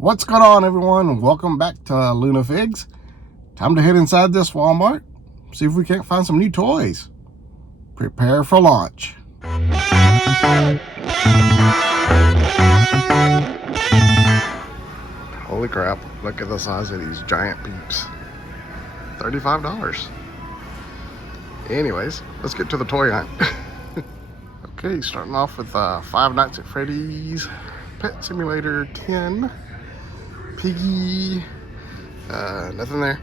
What's going on, everyone? Welcome back to Luna Figs. Time to head inside this Walmart, see if we can't find some new toys. Prepare for launch. Holy crap, look at the size of these giant peeps. $35. Anyways, let's get to the toy hunt. Okay, starting off with Five Nights at Freddy's Pet Simulator 10. Piggy, nothing there.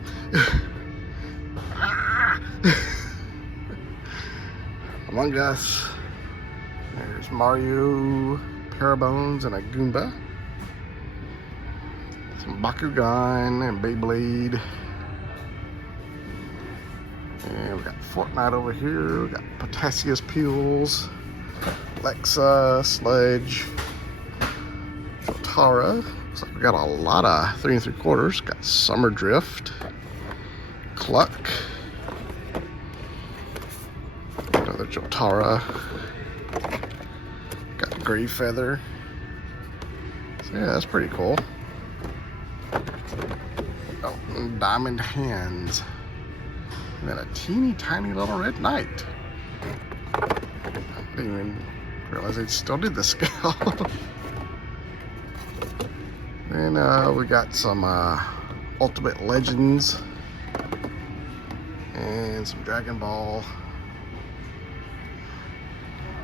Among Us. There's Mario, Parabones, and a Goomba. Some Bakugan and Beyblade. And we got Fortnite over here. We got Potassius Pills, Lexa, Sledge, Tara. Looks like we got a lot of 3 3/4. Got Summer Drift, Cluck, another Jotara, got Gray Feather. So yeah, that's pretty cool. Oh, and Diamond Hands. And then a teeny tiny little Red Knight. I didn't even realize they still did the scale. And we got some Ultimate Legends and some Dragon Ball.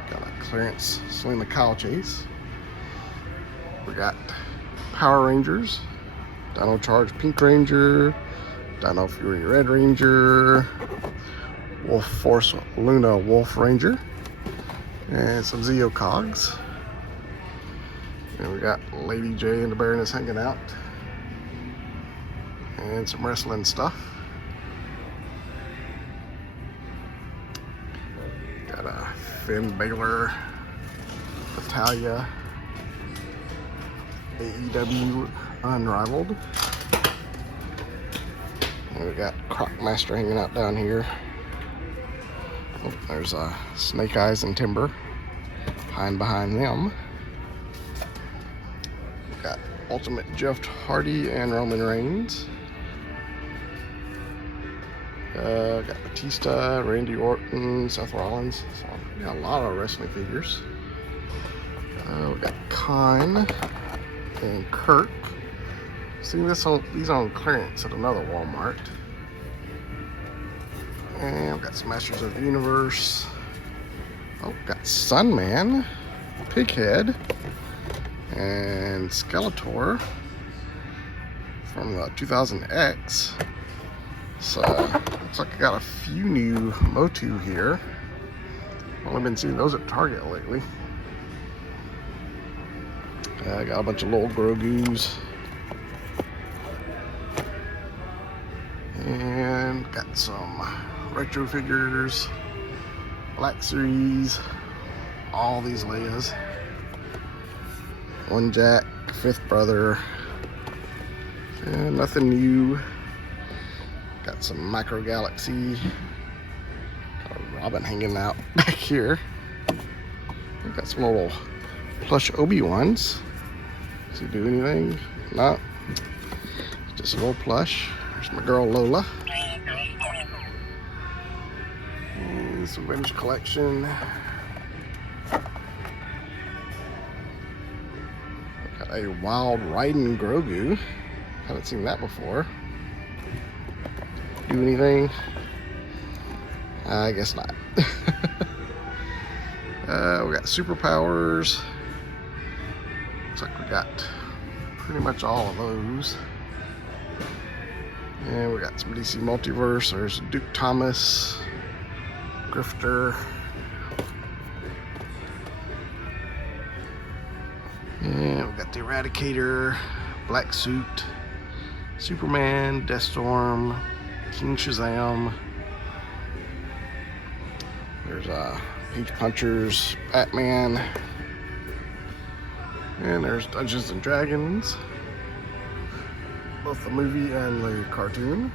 Got a clearance Selena Kyle Chase. We got Power Rangers, Dino Charge Pink Ranger, Dino Fury Red Ranger, Wolf Force Luna Wolf Ranger, and some Zeo Cogs. And we got Lady J and the Baroness hanging out. And some wrestling stuff. Got a Finn Balor, Natalia, AEW Unrivaled. And we got Crocmaster hanging out down here. Oh, there's Snake Eyes and Timber hiding behind them. Got Ultimate Jeff Hardy and Roman Reigns. Got Batista, Randy Orton, Seth Rollins. So we got a lot of wrestling figures. We got Khan and Kirk. Seeing these on clearance at another Walmart. And we got some Masters of the Universe. Oh, got Sunman, Pighead, and Skeletor from the 2000X. So looks like I got a few new Motu here. Only been seeing those at Target lately. I got a bunch of little Grogu's. And got some retro figures, Black Series, all these Leias. One Jack, Fifth Brother, and nothing new. Got some Micro Galaxy. Got a Robin hanging out back here. We've got some little plush Obi-Wans. Does he do anything? No. Just a little plush. There's my girl Lola. And some vintage collection. Got a Wild Riding Grogu. Haven't seen that before. Do anything? I guess not. We got superpowers. Looks like we got pretty much all of those. And we got some DC Multiverse. There's Duke Thomas, Grifter. And we got the Eradicator, Black Suit, Superman, Deathstorm, King Shazam. There's Peach Punchers, Batman. And there's Dungeons and Dragons. Both the movie and the cartoon.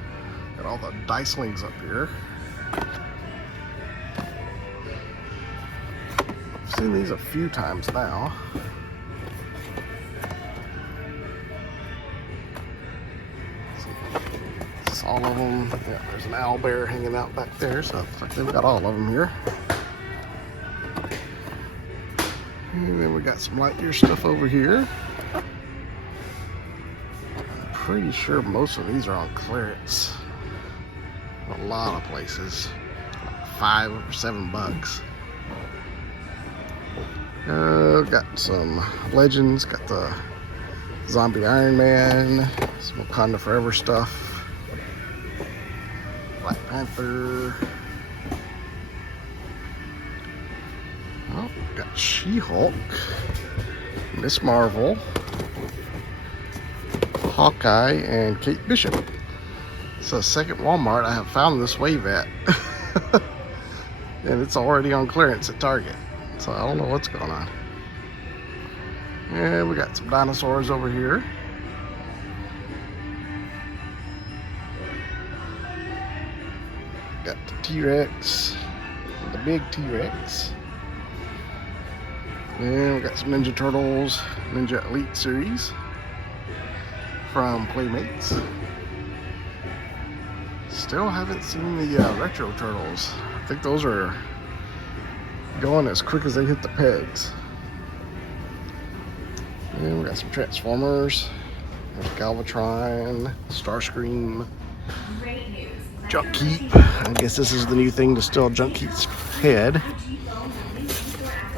Got all the dice links up here. I've seen these a few times now. That's all of them. Yeah, there's an owl bear hanging out back there, so it's like they've got all of them here. And then we got some light year stuff over here. I'm pretty sure most of these are on clearance. A lot of places, like $5 or $7. Got some legends, got the zombie Iron Man, some Wakanda Forever stuff, Black Panther. Oh, got She-Hulk, Miss Marvel, Hawkeye, and Kate Bishop. It's the second Walmart I have found this wave at. And it's already on clearance at Target. So I don't know what's going on. And we got some dinosaurs over here. Got the T-Rex, the big T-Rex. And we got some Ninja Turtles, Ninja Elite series from Playmates. Still haven't seen the Retro Turtles. I think those are going as quick as they hit the pegs. And we got some Transformers. There's Galvatron, Starscream, Junk Heap. I guess this is the new thing to steal Junk Heap's head.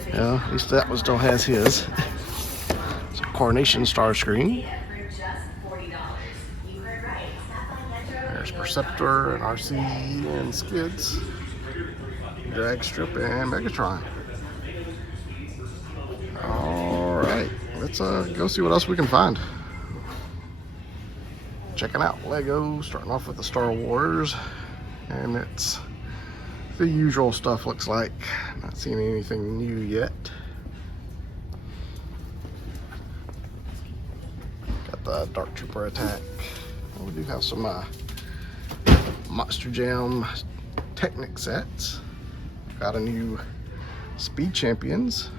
Yeah, at least that one still has his. It's a Coronation Starscream. There's Perceptor and RC and Skids, Dragstrip and Megatron. Alright, let's go see what else we can find. Checking out Lego, starting off with the Star Wars. And it's the usual stuff, looks like. Not seeing anything new yet. Got the Dark Trooper attack. We do have some Monster Jam Technic sets. Got a new Speed Champions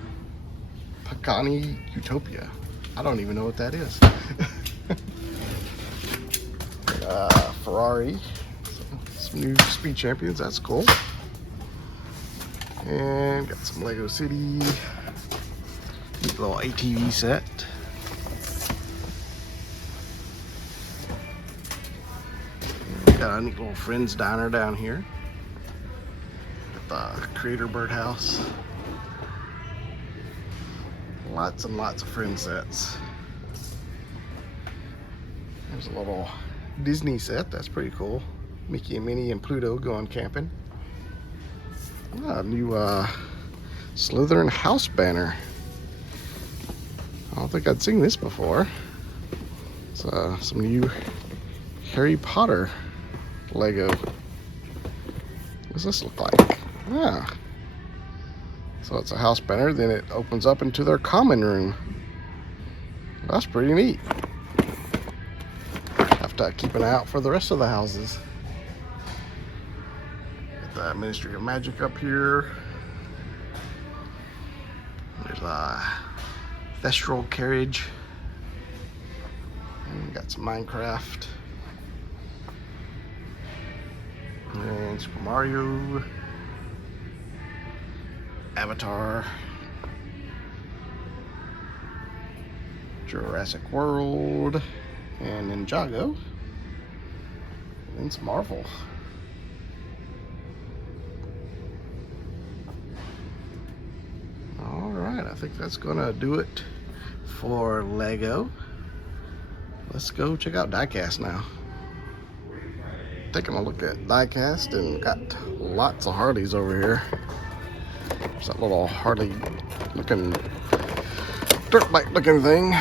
Pagani Utopia. I don't even know what that is. Ferrari, some new Speed Champions, that's cool. And got some Lego City, neat little ATV set. Got a neat little Friends Diner down here. Got the Creator Birdhouse. Lots and lots of Friends sets. There's a little Disney set, that's pretty cool. Mickey and Minnie and Pluto going camping. A new Slytherin house banner. I don't think I'd seen this before. It's some new Harry Potter Lego. What does this look like? Yeah. So it's a house banner, then it opens up into their common room. That's pretty neat. Have to keep an eye out for the rest of the houses. Got the Ministry of Magic up here. There's a Thestral carriage. And we got some Minecraft. And Super Mario. Avatar. Jurassic World. And Ninjago. And some Marvel. Alright, I think that's gonna do it for Lego. Let's go check out Diecast now. Taking a look at Diecast and got lots of Harleys over here. There's that little Harley looking, dirt bike looking thing.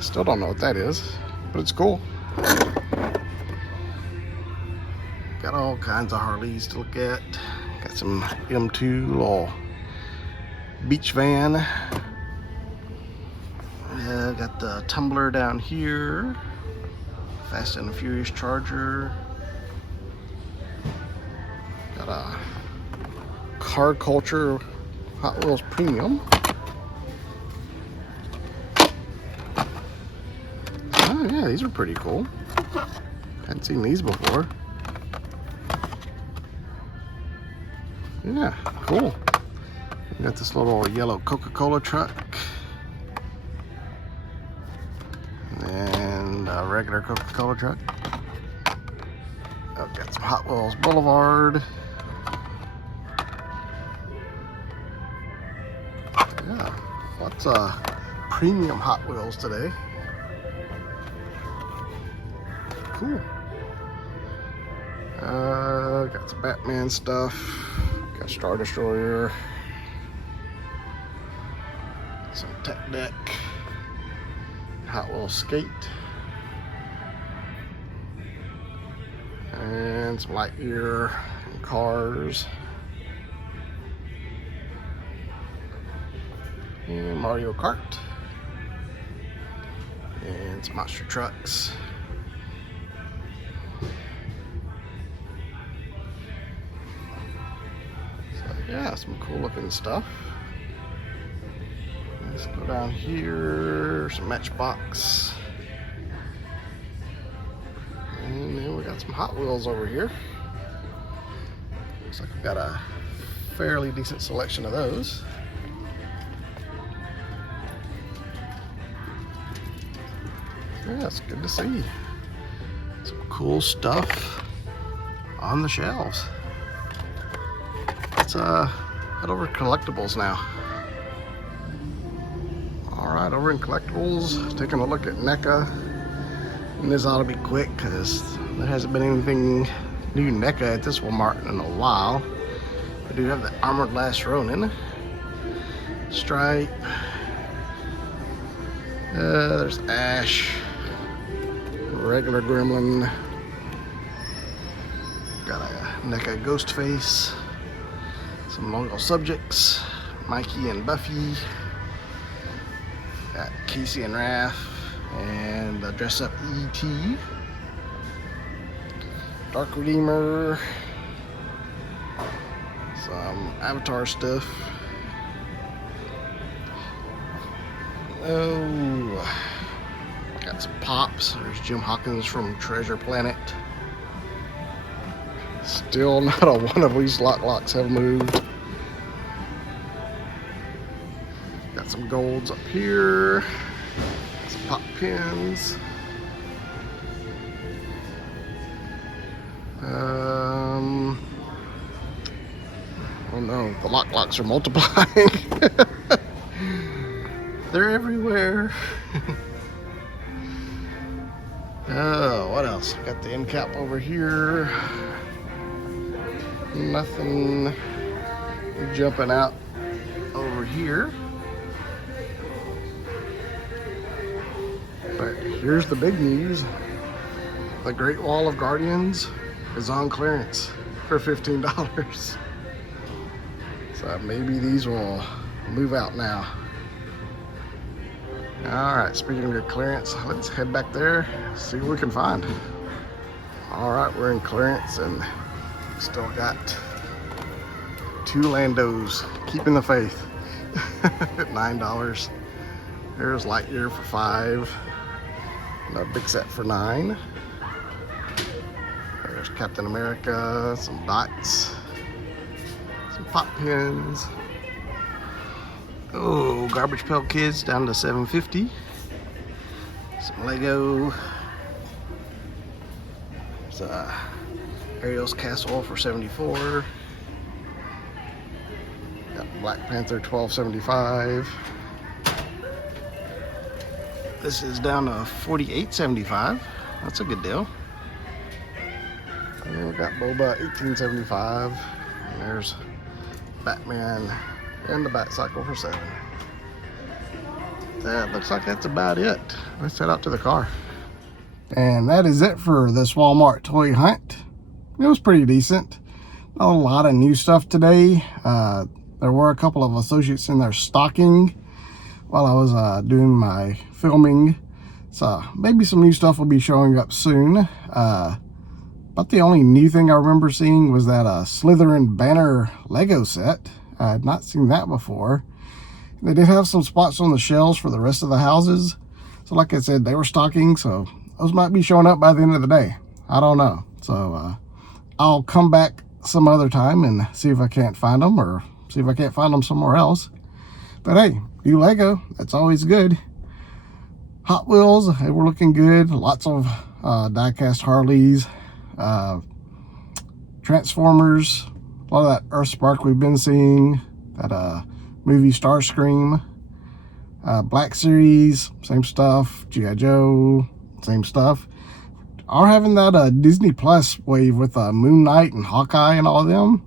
Still don't know what that is, but it's cool. Got all kinds of Harleys to look at. Got some M2 little beach van. Got the Tumbler down here. Fast and the Furious Charger. Got a Car Culture Hot Wheels Premium. Oh yeah, these are pretty cool. Hadn't seen these before. Yeah, cool. We got this little yellow Coca-Cola truck. And a regular Coca-Cola truck. I've got some Hot Wheels Boulevard. Yeah, lots of premium Hot Wheels today. Cool. Got some Batman stuff. Got Star Destroyer. Some Tech Deck. Hot Wheels Skate. And some Lightyear and Cars. And Mario Kart. And some monster trucks. So yeah, some cool looking stuff. Let's go down here, some Matchbox. And then we got some Hot Wheels over here. Looks like we got a fairly decent selection of those. Yeah, it's good to see. Some cool stuff on the shelves. Let's head over to collectibles now. Alright, over in collectibles, taking a look at NECA. And this ought to be quick because there hasn't been anything new NECA at this Walmart in a while. I do have the Armored Last Ronin. Stripe. There's Ash. Regular Gremlin. Got a NECA Ghostface. Some logo subjects. Mikey and Buffy. Got Casey and Raph, and the dress up E.T. Dark Redeemer. Some Avatar stuff. Oh, got some Pops. There's Jim Hawkins from Treasure Planet. Still not a one of these locks have moved. Got some golds up here, some pop pins. Oh no, the locks are multiplying. They're everywhere. Oh, what else? Got the end cap over here. Nothing jumping out over here. But here's the big news. The Great Wall of Guardians is on clearance for $15. So maybe these will move out now. Alright, speaking of clearance, let's head back there, see what we can find. Alright, we're in clearance and still got 2 Landos keeping the faith at $9. There's Lightyear for $5. And a big set for $9. There's Captain America, some dots, some pop pins. Oh, Garbage Pail Kids down to $7.50. Some Lego. There's Ariel's Castle for $74. Got Black Panther $12.75. This is down to $48.75. That's a good deal. And then we got Boba $18.75. And there's Batman and the Batcycle for $7. That looks like that's about it. Let's head out to the car. And that is it for this Walmart toy hunt. It was pretty decent. Not a lot of new stuff today. There were a couple of associates in there stocking while I was doing my filming. So maybe some new stuff will be showing up soon. But the only new thing I remember seeing was that Slytherin banner Lego set. I had not seen that before. They did have some spots on the shelves for the rest of the houses. So like I said, they were stocking, so those might be showing up by the end of the day. I don't know. So I'll come back some other time and see if I can't find them, or see if I can't find them somewhere else. But hey, new Lego, that's always good. Hot Wheels, they were looking good. Lots of die-cast Harleys, Transformers, a lot of that Earthspark we've been seeing, that movie Starscream, Black Series, same stuff. G.I. Joe, same stuff. Are having that Disney Plus wave with Moon Knight and Hawkeye and all of them.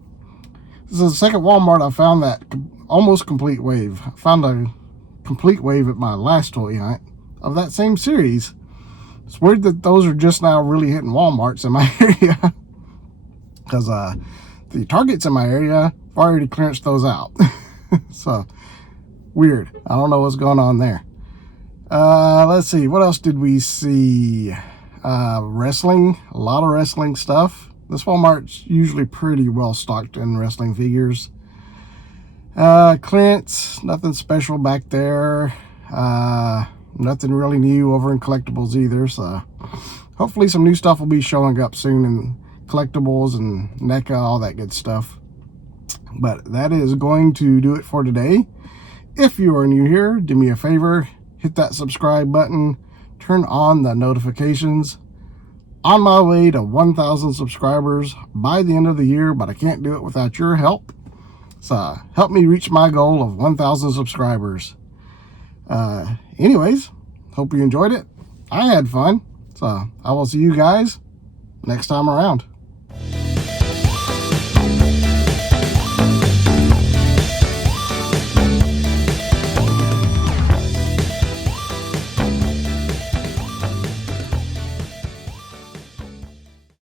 This is the second Walmart I found that almost complete wave. I found a complete wave at my last toy hunt of that same series. It's weird that those are just now really hitting Walmarts in my area, because the Targets in my area have already clearanced those out. So weird. I don't know what's going on there. Let's see, what else did we see? Wrestling, a lot of wrestling stuff. This Walmart's usually pretty well stocked in wrestling figures. Clearance, nothing special back there. Nothing really new over in collectibles either. So hopefully some new stuff will be showing up soon in collectibles and NECA, all that good stuff. But that is going to do it for today. If you are new here, do me a favor, hit that subscribe button, turn on the notifications. On my way to 1,000 subscribers by the end of the year, but I can't do it without your help. So help me reach my goal of 1,000 subscribers. Anyways, hope you enjoyed it. I had fun. So I will see you guys next time around.